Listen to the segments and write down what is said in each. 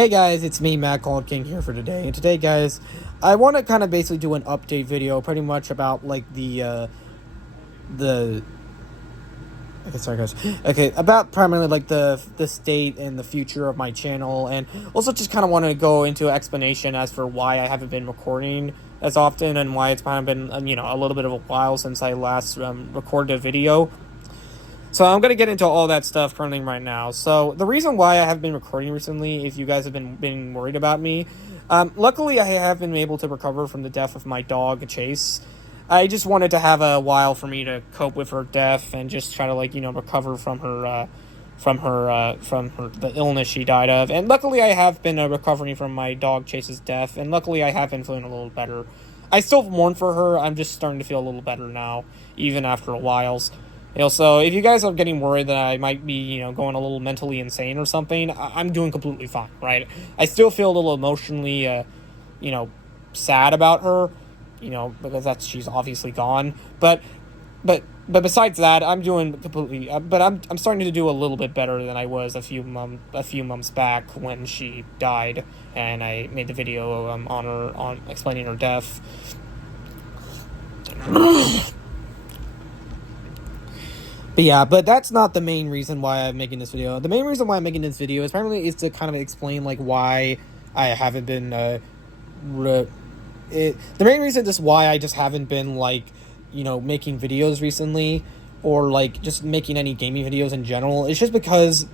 Hey guys, it's me, Matt Cold King here for today. And today, guys, I want to kind of basically do an update video, pretty much about like the. Okay, sorry guys. Okay, about primarily like the state and the future of my channel, and also just kind of want to go into an explanation as for why I haven't been recording as often and why it's kind of been a little bit of a while since I last recorded a video. So I'm going to get into all that stuff currently right now. So the reason why I haven't been recording recently, if you guys have been worried about me, luckily I have been able to recover from the death of my dog, Chase. I just wanted to have a while for me to cope with her death and just try to recover from the illness she died of. And luckily I have been recovering from my dog Chase's death, and luckily I have been feeling a little better. I still mourn for her. I'm just starting to feel a little better now, even after a while. So if you guys are getting worried that I might be, going a little mentally insane or something, I'm doing completely fine, right? I still feel a little emotionally, sad about her, because she's obviously gone. But besides that, I'm doing completely. But I'm starting to do a little bit better than I was a few months back when she died, and I made the video on explaining her death. But that's not the main reason why I'm making this video. The main reason why I'm making this video is primarily is to kind of explain why I haven't been the main reason just why I just haven't been making videos recently, or just making any gaming videos in general. It's just because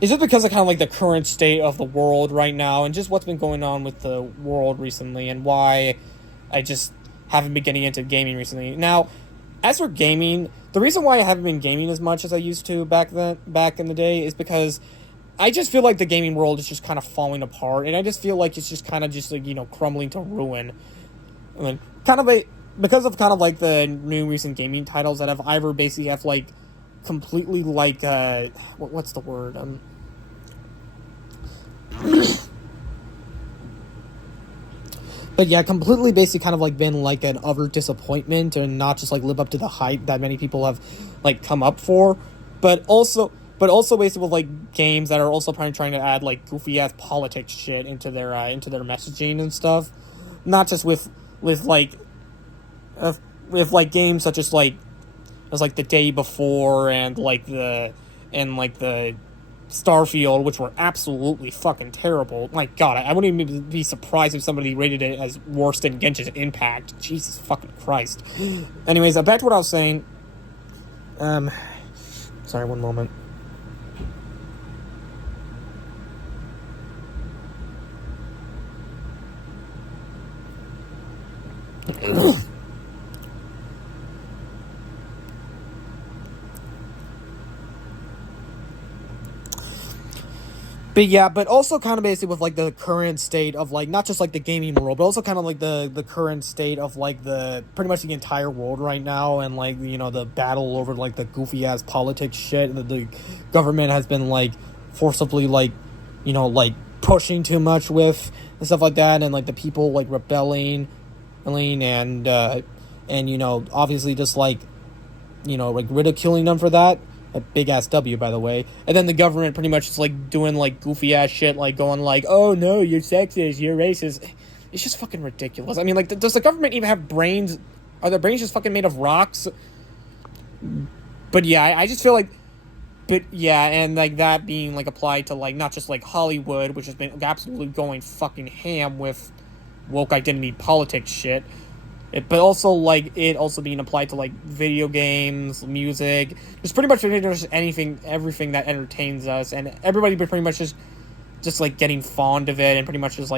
of kind of the current state of the world right now, and just what's been going on with the world recently, and why I just haven't been getting into gaming recently. Now, as for gaming, the reason why I haven't been gaming as much as I used to back in the day is because I just feel like the gaming world is just kind of falling apart, and I just feel like it's just kind of crumbling to ruin. I mean, because of the new recent gaming titles that have either basically have completely what's the word But yeah, completely basically kind of been an utter disappointment, and not just live up to the hype that many people have come up for, but also basically with games that are also trying to add goofy ass politics shit into their messaging and stuff, not just with games such as the Day Before and the Starfield, which were absolutely fucking terrible. My god, I wouldn't even be surprised if somebody rated it as worse than Genshin Impact. Jesus fucking Christ. Anyways, back to what I was saying. Sorry, one moment. But also kind of basically with the current state of not just the gaming world, but also kind of the current state of the pretty much the entire world right now, and the battle over the goofy ass politics shit that the government has been forcibly pushing too much with and stuff like that, and the people rebelling, and obviously just ridiculing them for that. A big ass W, by the way. And then the government pretty much is doing goofy ass shit, going oh no, you're sexist, you're racist. It's just fucking ridiculous. I mean, does the government even have brains? Are their brains just fucking made of rocks? But yeah, I just feel and that being applied to not just Hollywood, which has been absolutely going fucking ham with woke identity politics shit. But also it also being applied to video games, music, just pretty much everything that entertains us, and everybody pretty much just getting fond of it, and pretty much just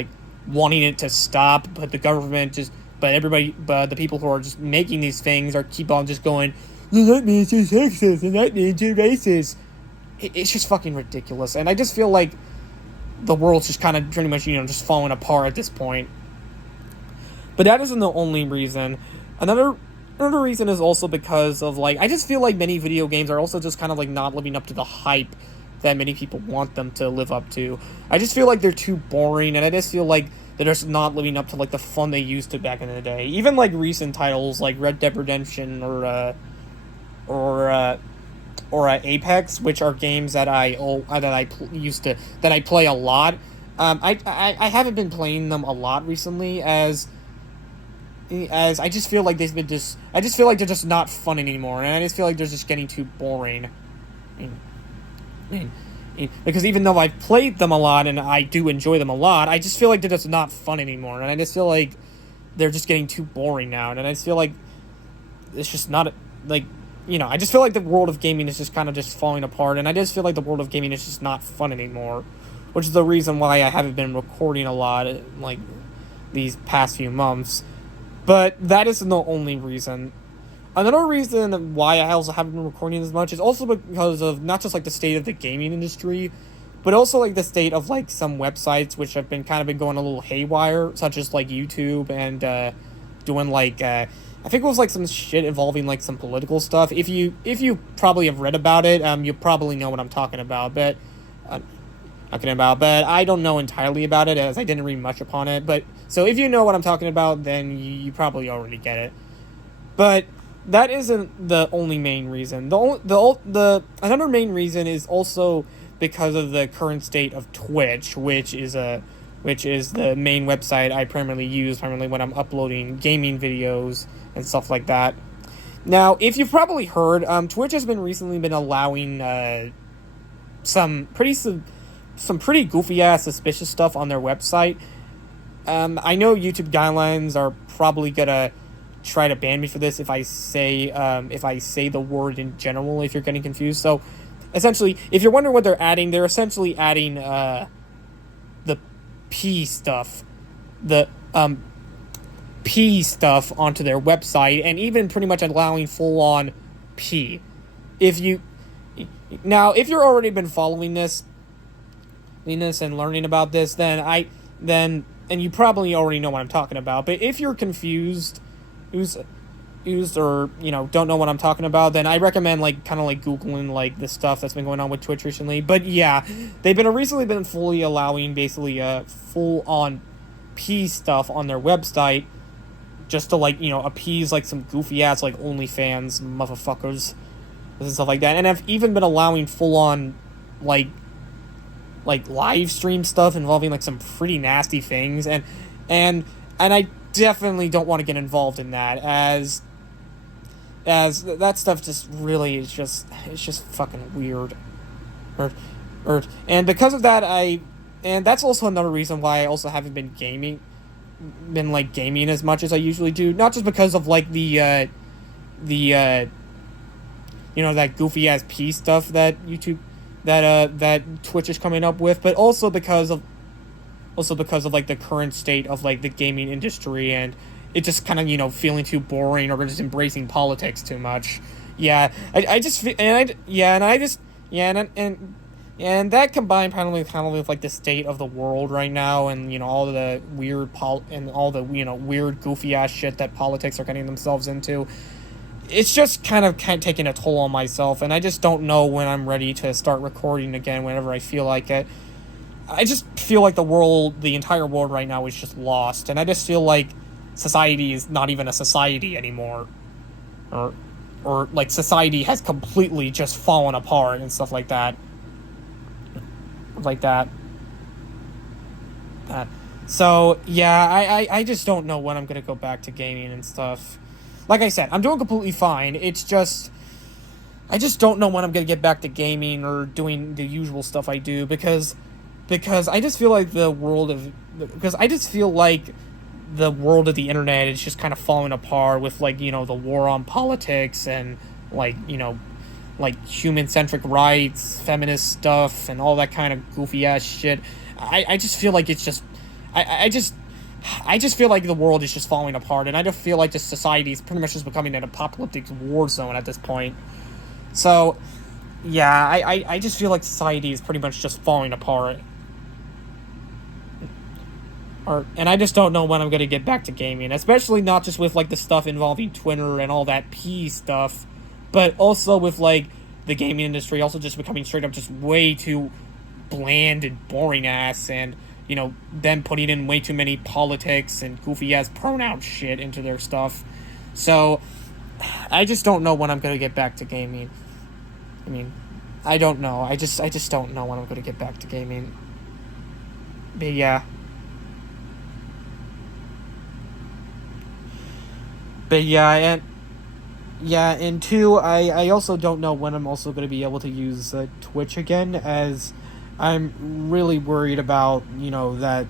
wanting it to stop. But the government but the people who are just making these things keep on just going, that means you're sexist, and that means you're racist. It's just fucking ridiculous, and I just feel the world's just kind of pretty much just falling apart at this point. But that isn't the only reason. Another reason is also because of I just feel many video games are also just kind of not living up to the hype that many people want them to live up to. I just feel they're too boring, and I just feel they're just not living up to the fun they used to back in the day. Even recent titles like Red Dead Redemption or Apex, which are games that I play a lot. I haven't been playing them a lot recently, as I just feel like they've been just I just feel like they're just not fun anymore, and I just feel like they're just getting too boring. I because even though I've played them a lot and I do enjoy them a lot, I just feel like they're just not fun anymore, and I just feel like they're just getting too boring now, and I just feel like it's just not like I just feel like the world of gaming is just kind of just falling apart, and I just feel like the world of gaming is just not fun anymore, which is the reason why I haven't been recording a lot like these past few months. But that isn't the only reason. Another reason why I also haven't been recording as much is also because of not just like the state of the gaming industry, but also like the state of like some websites which have been kind of been going a little haywire, such as like YouTube and doing like I think it was like some shit involving like some political stuff. If you probably have read about it, you probably know what I'm talking about. But I don't know entirely about it, as I didn't read much upon it. But so if you know what I'm talking about, then you probably already get it. But that isn't the only main reason. The another main reason is also because of the current state of Twitch, which is the main website I primarily use when I'm uploading gaming videos and stuff like that. Now, if you've probably heard, Twitch has recently been allowing some pretty goofy ass suspicious stuff on their website. I know YouTube guidelines are probably gonna try to ban me for this if I say the word in general, if you're getting confused. So essentially, if you're wondering what they're essentially adding the P stuff onto their website, and even pretty much allowing full on P. If you're already been following this and learning about this, then you probably already know what I'm talking about. But if you're confused, or don't know what I'm talking about, then I recommend kind of googling the stuff that's been going on with Twitch recently. But yeah, they've recently been fully allowing basically full on P stuff on their website, just to appease some goofy ass OnlyFans motherfuckers and stuff like that. And I've even been allowing full on live stream stuff involving some pretty nasty things, and I definitely don't want to get involved in that, as that stuff just really is it's just fucking weird. And because of that, and that's also another reason why I also haven't been gaming as much as I usually do. Not just because of that goofy ass P stuff that that Twitch is coming up with, but also because of the current state of the gaming industry, and it just kind of feeling too boring, or just embracing politics too much. Yeah, I just feel, and that combined kind of with the state of the world right now, and all the weird weird goofy ass shit that politics are getting themselves into. It's just kind of taking a toll on myself, and I just don't know when I'm ready to start recording again whenever I feel like it. I just feel like the entire world right now is just lost, and I just feel like society is not even a society anymore. Or society has completely just fallen apart and stuff like that. So, yeah, I just don't know when I'm gonna go back to gaming and stuff. Like I said, I'm doing completely fine. It's just, I just don't know when I'm gonna get back to gaming or doing the usual stuff I do, because I just feel like the world of the internet is just kind of falling apart with the war on politics and human-centric rights, feminist stuff, and all that kind of goofy ass shit. I just feel like it's just I just feel like the world is just falling apart, and I just feel like the society is pretty much just becoming an apocalyptic war zone at this point. So, yeah, I just feel like society is pretty much just falling apart. And I just don't know when I'm going to get back to gaming, especially not just with the stuff involving Twitter and all that P stuff, but also with the gaming industry also just becoming straight up just way too bland and boring ass, and them putting in way too many politics and goofy ass pronoun shit into their stuff. So I just don't know when I'm going to get back to gaming. I mean, I don't know. I just don't know when I'm going to get back to gaming. But yeah. But yeah, and two, I also don't know when I'm also going to be able to use Twitch again, as I'm really worried about, that,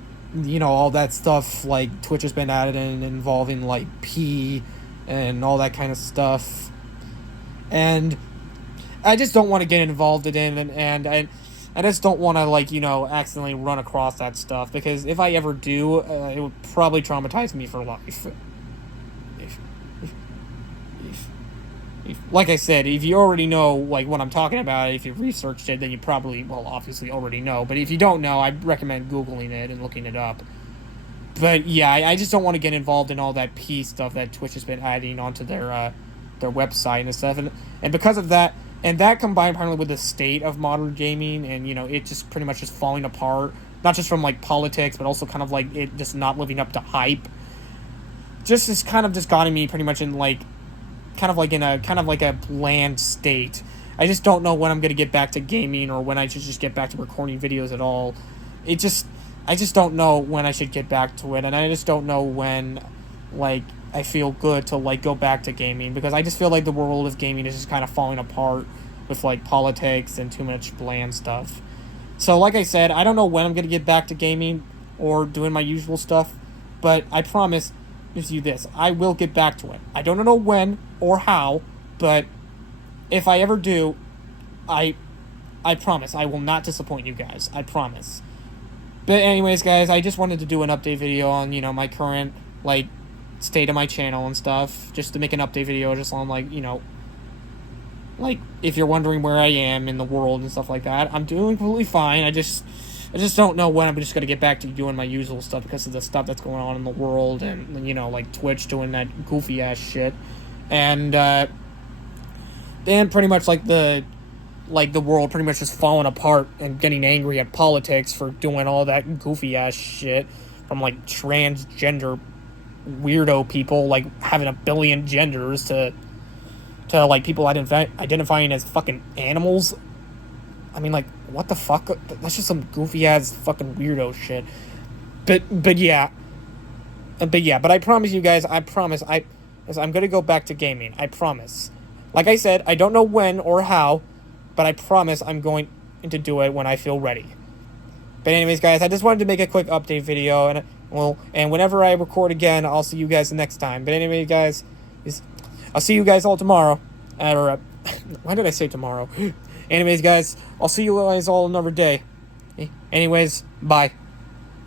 all that stuff, like, Twitch has been added in involving, like, P and all that kind of stuff. And I just don't want to get involved in it, I just don't want to, like, accidentally run across that stuff, because if I ever do, it would probably traumatize me for life. If, like I said, if you already know, like, what I'm talking about, if you've researched it, then you probably, well, obviously already know. But if you don't know, I recommend Googling it and looking it up. But yeah, I just don't want to get involved in all that P stuff that Twitch has been adding onto their website and stuff. And because of that, and that combined apparently with the state of modern gaming, and, it just pretty much just falling apart, not just from, like, politics, but also kind of, like, it just not living up to hype, just is kind of just gotten me pretty much in, like, kind of like a bland state. I just don't know when I'm gonna get back to gaming, or when I should just get back to recording videos at all. I just don't know when I should get back to it, and I just don't know when, like, I feel good to, like, go back to gaming, because I just feel like the world of gaming is just kind of falling apart with, like, politics and too much bland stuff. So, like I said, I don't know when I'm gonna get back to gaming or doing my usual stuff, but I promise you this, I will get back to it. I don't know when or how, but if I ever do, I promise I will not disappoint you guys. I promise. But anyways, guys, I just wanted to do an update video on, my current, like, state of my channel and stuff, just to make an update video just on, like, like, if you're wondering where I am in the world and stuff like that. I'm doing completely fine. I just don't know when I'm just going to get back to doing my usual stuff, because of the stuff that's going on in the world, and, like, Twitch doing that goofy ass shit. And then pretty much, like, the world pretty much just falling apart and getting angry at politics for doing all that goofy ass shit, from, like, transgender weirdo people, like, having a billion genders, to like, people identifying as fucking animals. I mean, like, what the fuck? That's just some goofy ass fucking weirdo shit. But yeah. But I promise you guys, I'm gonna go back to gaming. I promise. Like I said, I don't know when or how, but I promise I'm going to do it when I feel ready. But anyways, guys, I just wanted to make a quick update video, and whenever I record again, I'll see you guys the next time. But anyway, guys, I'll see you guys all tomorrow. Why did I say tomorrow? Anyways, guys, I'll see you guys all another day. Anyways, bye.